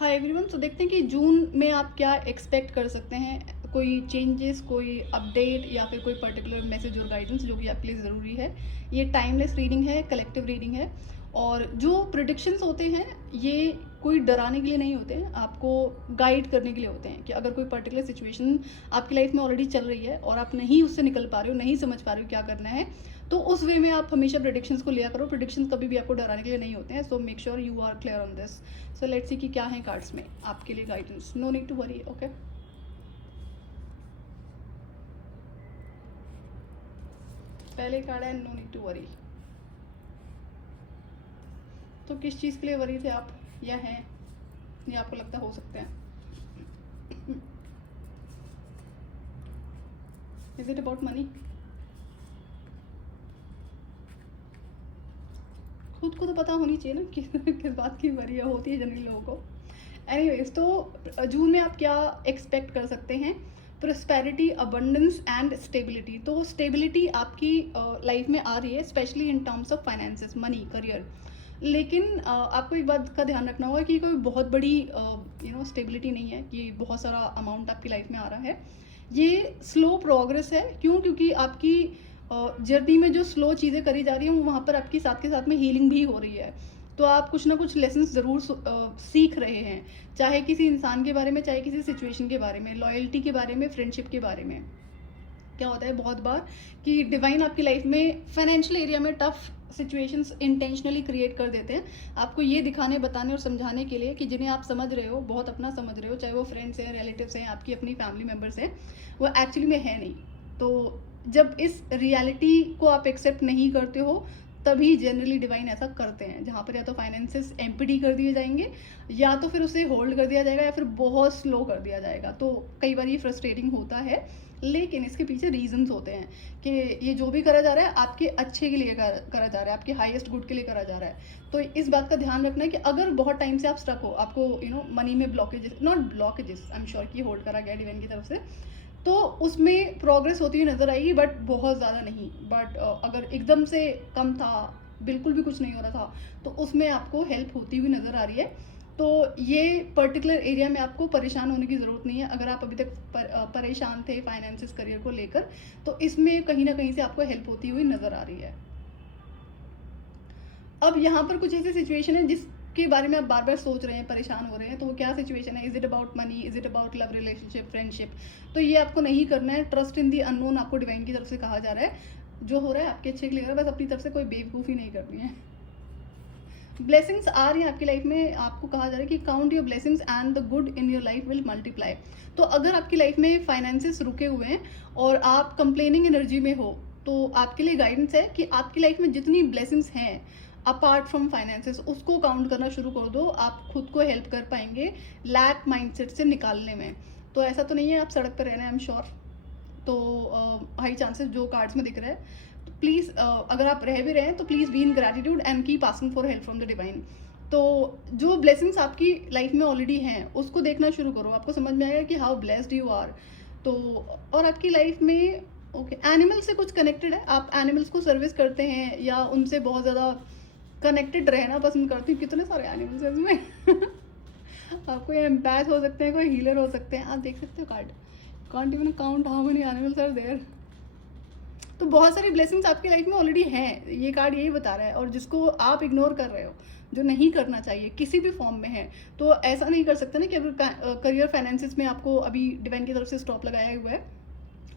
Hi everyone. तो देखते हैं कि जून में आप क्या एक्सपेक्ट कर सकते हैं, कोई चेंजेस, कोई अपडेट या फिर कोई पर्टिकुलर मैसेज और गाइडेंस जो कि आपके लिए ज़रूरी है। ये टाइमलेस रीडिंग है, कलेक्टिव रीडिंग है। और जो प्रिडिक्शंस होते हैं ये कोई डराने के लिए नहीं होते हैं, आपको गाइड करने के लिए होते हैं कि अगर कोई पर्टिकुलर सिचुएशन आपकी लाइफ में ऑलरेडी चल रही है और आप नहीं उससे निकल पा रहे हो, नहीं समझ पा रहे हो क्या करना है, तो उस वे में आप हमेशा प्रिडिक्शंस को लिया करो। प्रिडिक्शंस कभी भी आपको डराने के लिए नहीं होते हैं। So make sure you are clear on this. So let's see कि क्या है कार्ड्स में आपके लिए guidance. No need to worry. Okay, पहले कार्ड है नो नीड टू वरी। तो किस चीज़ के लिए वरी थे आप या हैं, ये आपको लगता हो सकते हैं? Is it about money? खुद को तो पता होनी चाहिए ना किस बात की वरी होती है जनरली लोगों को। एनीवेज, तो जून में आप क्या एक्सपेक्ट कर सकते हैं? Prosperity, abundance and stability. तो स्टेबिलिटी आपकी लाइफ में आ रही है, specially in terms of finances, money, career. लेकिन आपको एक बात का ध्यान रखना होगा कि कोई बहुत बड़ी स्टेबिलिटी नहीं है कि बहुत सारा अमाउंट आपकी लाइफ में आ रहा है। ये स्लो प्रोग्रेस है। क्यों? क्योंकि आपकी जर्नी में जो स्लो चीज़ें करी जा रही हैं वो वहाँ पर आपकी साथ के साथ में हीलिंग भी हो रही है। तो आप कुछ ना कुछ लेसन ज़रूर सीख रहे हैं, चाहे किसी इंसान के बारे में, चाहे किसी सिचुएशन के बारे में, लॉयल्टी के बारे में, फ्रेंडशिप के बारे में। क्या होता है बहुत बार कि डिवाइन आपकी लाइफ में फाइनेंशियल एरिया में टफ सिचुएशंस इंटेंशनली क्रिएट कर देते हैं, आपको ये दिखाने, बताने और समझाने के लिए कि जिन्हें आप समझ रहे हो, बहुत अपना समझ रहे हो, चाहे वो फ्रेंड्स हैं, रिलेटिव्स हैं, आपकी अपनी फैमिली मेम्बर्स हैं, वो एक्चुअली में है नहीं। तो जब इस रियलिटी को आप एक्सेप्ट नहीं करते हो तभी जनरली डिवाइन ऐसा करते हैं, जहाँ पर या तो फाइनेंसेस एम्प्टी कर दिए जाएंगे या तो फिर उसे होल्ड कर दिया जाएगा या फिर बहुत स्लो कर दिया जाएगा। तो कई बार ये फ्रस्ट्रेटिंग होता है, लेकिन इसके पीछे रीजंस होते हैं कि ये जो भी करा जा रहा है आपके अच्छे के लिए करा जा रहा है, आपके हाईएस्ट गुड के लिए करा जा रहा है। तो इस बात का ध्यान रखना है कि अगर बहुत टाइम से आप स्ट्रक हो, आपको मनी में blockages, not blockages, I am sure कि होल्ड करा गया डिवाइन की तरफ से, तो उसमें प्रोग्रेस होती हुई नज़र आएगी, बट बहुत ज़्यादा नहीं। बट अगर एकदम से कम था, बिल्कुल भी कुछ नहीं हो रहा था, तो उसमें आपको हेल्प होती हुई नज़र आ रही है। तो ये पर्टिकुलर एरिया में आपको परेशान होने की ज़रूरत नहीं है। अगर आप अभी तक परेशान थे फाइनेंसिस, करियर को लेकर, तो इसमें कहीं ना कहीं से आपको हेल्प होती हुई नज़र आ रही है। अब यहाँ पर कुछ ऐसी सिचुएशन है जिसके बारे में आप बार बार सोच रहे हैं, परेशान हो रहे हैं। तो वो क्या सिचुएशन है? Is it about money? Is it about love relationship, friendship? तो ये आपको नहीं करना है। ट्रस्ट इन दी अननोन आपको डिवाइन की तरफ से कहा जा रहा है। जो हो रहा है आपके अच्छे के लिए हो रहा है, बस अपनी तरफ से कोई बेवकूफ़ी नहीं करनी है। ब्लेसिंग्स आ रही हैं आपकी लाइफ में। आपको कहा जा रहा है कि count your blessings and the good in your life will multiply. तो अगर आपकी लाइफ में फाइनेंसेस रुके हुए हैं और आप कंप्लेनिंग एनर्जी में हो, तो आपके लिए गाइडेंस है कि आपकी लाइफ में जितनी ब्लेसिंग्स हैं अपार्ट फ्रॉम फाइनेंसेस, उसको काउंट करना शुरू कर दो। आप खुद को हेल्प कर पाएंगे लैक माइंडसेट से निकालने में। तो ऐसा तो नहीं है आप सड़क पर रहना है, आई एम श्योर। तो हाई चांसेस जो कार्ड्स में दिख रहा है। तो प्लीज़ अगर आप रह भी रहे हैं तो please be in gratitude and keep asking for help from the divine. तो जो ब्लेसिंग्स आपकी लाइफ में ऑलरेडी हैं उसको देखना शुरू करो, आपको समझ में आएगा कि हाउ ब्लेस्ड यू आर। तो और आपकी लाइफ में एनिमल से कुछ कनेक्टेड है, आप एनिमल्स को सर्विस करते हैं या उनसे बहुत ज़्यादा कनेक्टेड रहना पसंद करती हूँ। कितने सारे एनिमल्स हैं इसमें। आप कोई एम्पैथ हो सकते हैं, कोई हीलर हो सकते हैं। आप देख सकते हो card, can't even count how many animals are there. तो बहुत सारी ब्लेसिंग्स आपकी लाइफ में ऑलरेडी हैं, ये कार्ड यही बता रहा है। और जिसको आप इग्नोर कर रहे हो, जो नहीं करना चाहिए किसी भी फॉर्म में है, तो ऐसा नहीं कर सकते ना कि अगर करियर फाइनेंसिस में आपको अभी डिवाइन की तरफ से स्टॉप लगाया हुआ है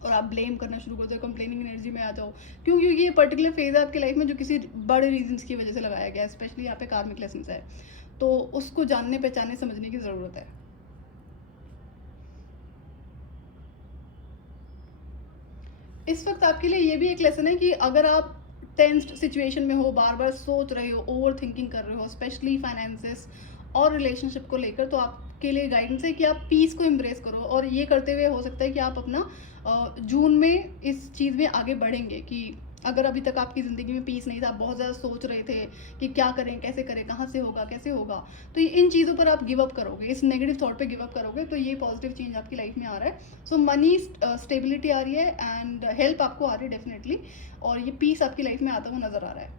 और आप ब्लेम करना शुरू कर दो, कंप्लेनिंग एनर्जी में आ जाओ। क्यों? क्योंकि ये पर्टिकुलर फेज है आपकी लाइफ में जो किसी बड़े रीजंस की वजह से लगाया गया है, स्पेशली यहाँ पे कार्मिक लेसन्स है। तो उसको जानने, पहचानने, समझने की ज़रूरत है। इस वक्त आपके लिए ये भी एक लेसन है कि अगर आप टेंस्ड सिचुएशन में हो, बार बार सोच रहे हो, ओवर थिंकिंग कर रहे हो, स्पेशली फाइनेंसेस और रिलेशनशिप को लेकर, तो आपके लिए गाइडेंस है कि आप पीस को एम्ब्रेस करो। और ये करते हुए हो सकता है कि आप अपना जून में इस चीज़ में आगे बढ़ेंगे कि अगर अभी तक आपकी ज़िंदगी में पीस नहीं था, आप बहुत ज़्यादा सोच रहे थे कि क्या करें, कैसे करें, कहाँ से होगा, कैसे होगा, तो इन चीज़ों पर आप गिव अप करोगे, इस नेगेटिव थॉट पे गिव अप करोगे, तो ये पॉजिटिव चेंज आपकी लाइफ में आ रहा है। सो मनी स्टेबिलिटी आ रही है एंड हेल्प आपको आ रही है डेफिनेटली, और ये पीस आपकी लाइफ में आता हुआ नज़र आ रहा है।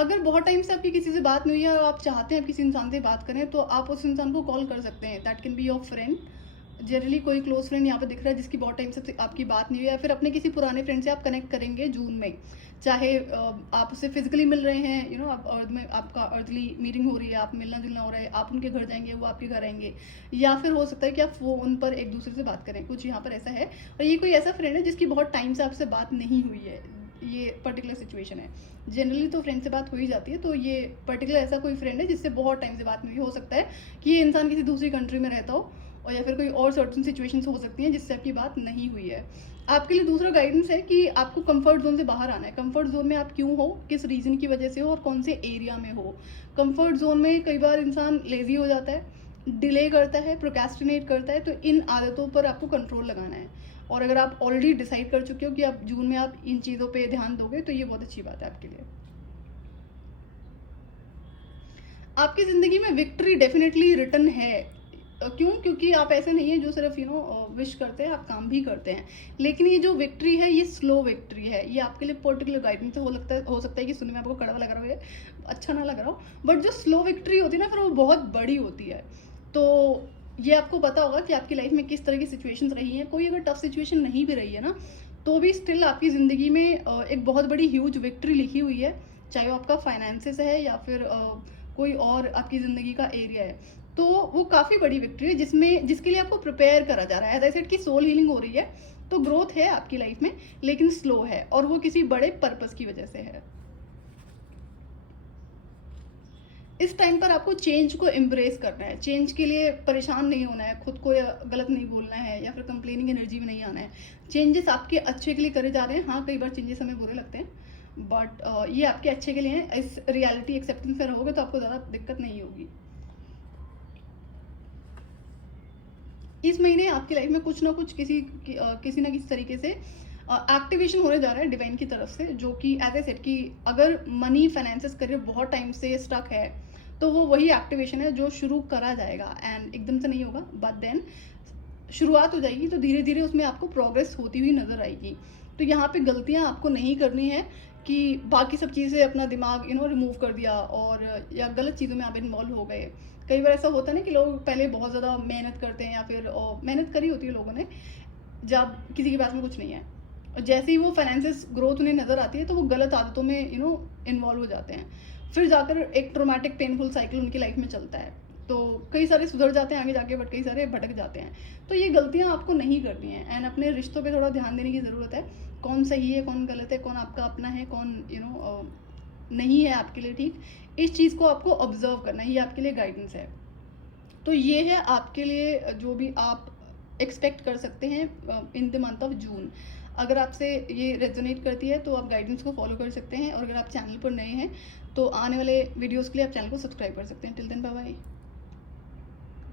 अगर बहुत टाइम से आपकी किसी से बात नहीं हुई है और आप चाहते हैं आप किसी इंसान से बात करें, तो आप उस इंसान को कॉल कर सकते हैं। That can be your friend. Generally कोई क्लोज फ्रेंड यहाँ पे दिख रहा है जिसकी बहुत टाइम से आपकी बात नहीं हुई है, या फिर अपने किसी पुराने फ्रेंड से आप कनेक्ट करेंगे जून में। चाहे आप उससे फिजिकली मिल रहे हैं, आप अर्थ में आपका अर्थली मीटिंग हो रही है, आप मिलना जुलना हो रहा है, आप उनके घर जाएंगे, वो आपके घर आएंगे, या फिर हो सकता है कि आप फ़ोन पर एक दूसरे से बात करें। कुछ यहाँ पर ऐसा है, और ये कोई ऐसा फ्रेंड है जिसकी बहुत टाइम से आपसे बात नहीं हुई है। ये पर्टिकुलर सिचुएशन है। जनरली तो फ्रेंड से बात हो ही जाती है, तो ये पर्टिकुलर ऐसा कोई फ्रेंड है जिससे बहुत टाइम से बात नहीं हुई। हो सकता है कि ये इंसान किसी दूसरी कंट्री में रहता हो, और या फिर कोई और सर्टन सिचुएशंस हो सकती हैं जिससे आपकी बात नहीं हुई है। आपके लिए दूसरा गाइडेंस है कि आपको कंफर्ट जोन से बाहर आना है। कंफर्ट जोन में आप क्यों हो, किस रीज़न की वजह से हो, और कौन से एरिया में हो। कंफर्ट जोन में कई बार इंसान लेजी हो जाता है, डिले करता है, प्रोक्रेस्टिनेट करता है। तो इन आदतों पर आपको कंट्रोल लगाना है, और अगर आप ऑलरेडी डिसाइड कर चुके हो कि आप जून में आप इन चीज़ों पे ध्यान दोगे, तो ये बहुत अच्छी बात है आपके लिए। आपकी ज़िंदगी में विक्ट्री डेफिनेटली रिटर्न है। क्यों? क्योंकि आप ऐसे नहीं है जो सिर्फ विश करते हैं, आप काम भी करते हैं। लेकिन ये जो विक्ट्री है, ये स्लो विक्ट्री है। ये आपके लिए पर्टिकुलर गाइडेंस हो सकता है कि सुनने में आपको कड़वा लग रहा हो, अच्छा ना लग रहा हो, बट जो स्लो विक्ट्री होती है ना, फिर वो बहुत बड़ी होती है। तो ये आपको पता होगा कि आपकी लाइफ में किस तरह की सिचुएशंस रही हैं। कोई अगर टफ सिचुएशन नहीं भी रही है ना, तो भी स्टिल आपकी ज़िंदगी में एक बहुत बड़ी ह्यूज विक्ट्री लिखी हुई है। चाहे वो आपका फाइनेंसेस है, या फिर कोई और आपकी ज़िंदगी का एरिया है, तो वो काफ़ी बड़ी विक्ट्री है जिसके लिए आपको प्रिपेयर करा जा रहा है। एज आई सेड कि सोल हीलिंग हो रही है, तो ग्रोथ है आपकी लाइफ में, लेकिन स्लो है, और वो किसी बड़े पर्पस की वजह से है। इस टाइम पर आपको चेंज को एम्ब्रेस करना है। चेंज के लिए परेशान नहीं होना है, खुद को गलत नहीं बोलना है, या फिर कंप्लेनिंग एनर्जी में नहीं आना है। चेंजेस आपके अच्छे के लिए करे जा रहे हैं। हाँ, कई बार चेंजेस हमें बुरे लगते हैं, बट ये आपके अच्छे के लिए हैं। इस रियलिटी एक्सेप्टेंस में रहोगे तो आपको ज़्यादा दिक्कत नहीं होगी। इस महीने आपकी लाइफ में कुछ ना कुछ किसी ना किसी तरीके से एक्टिवेशन होने जा रहा है डिवाइन की तरफ से, जो कि एज ए सेट कि अगर मनी फाइनेंसेस करियर बहुत टाइम से स्टक है, तो वो वही एक्टिवेशन है जो शुरू करा जाएगा। एंड एकदम से नहीं होगा, बट देन शुरुआत हो जाएगी, तो धीरे धीरे उसमें आपको प्रोग्रेस होती हुई नजर आएगी। तो यहाँ पे गलतियाँ आपको नहीं करनी है कि बाकी सब चीज़ें अपना दिमाग रिमूव कर दिया, और या गलत चीज़ों में आप इन्वॉल्व हो गए। कई बार ऐसा होता है ना कि लोग पहले बहुत ज़्यादा मेहनत करते हैं, या फिर मेहनत करी होती है लोगों ने, जब किसी के पास में कुछ नहीं है, और जैसे ही वो फाइनेंसेस ग्रोथ उन्हें नज़र आती है, तो वो गलत आदतों में इन्वॉल्व हो जाते हैं। फिर जाकर एक ट्रोमेटिक पेनफुल साइकिल उनकी लाइफ में चलता है। तो कई सारे सुधर जाते हैं आगे जाके, बट कई सारे भटक जाते हैं। तो ये गलतियाँ आपको नहीं करनी है। एंड अपने रिश्तों पे थोड़ा ध्यान देने की ज़रूरत है। कौन सही है, कौन गलत है, कौन आपका अपना है, कौन नहीं है आपके लिए ठीक। इस चीज़ को आपको ऑब्जर्व करना है, ये आपके लिए गाइडेंस है। तो ये है आपके लिए जो भी आप एक्सपेक्ट कर सकते हैं in the month of June. अगर आपसे ये रेजोनेट करती है तो आप गाइडेंस को फॉलो कर सकते हैं, और अगर आप चैनल पर नए हैं तो आने वाले वीडियोस के लिए आप चैनल को सब्सक्राइब कर सकते हैं। Till then bye bye.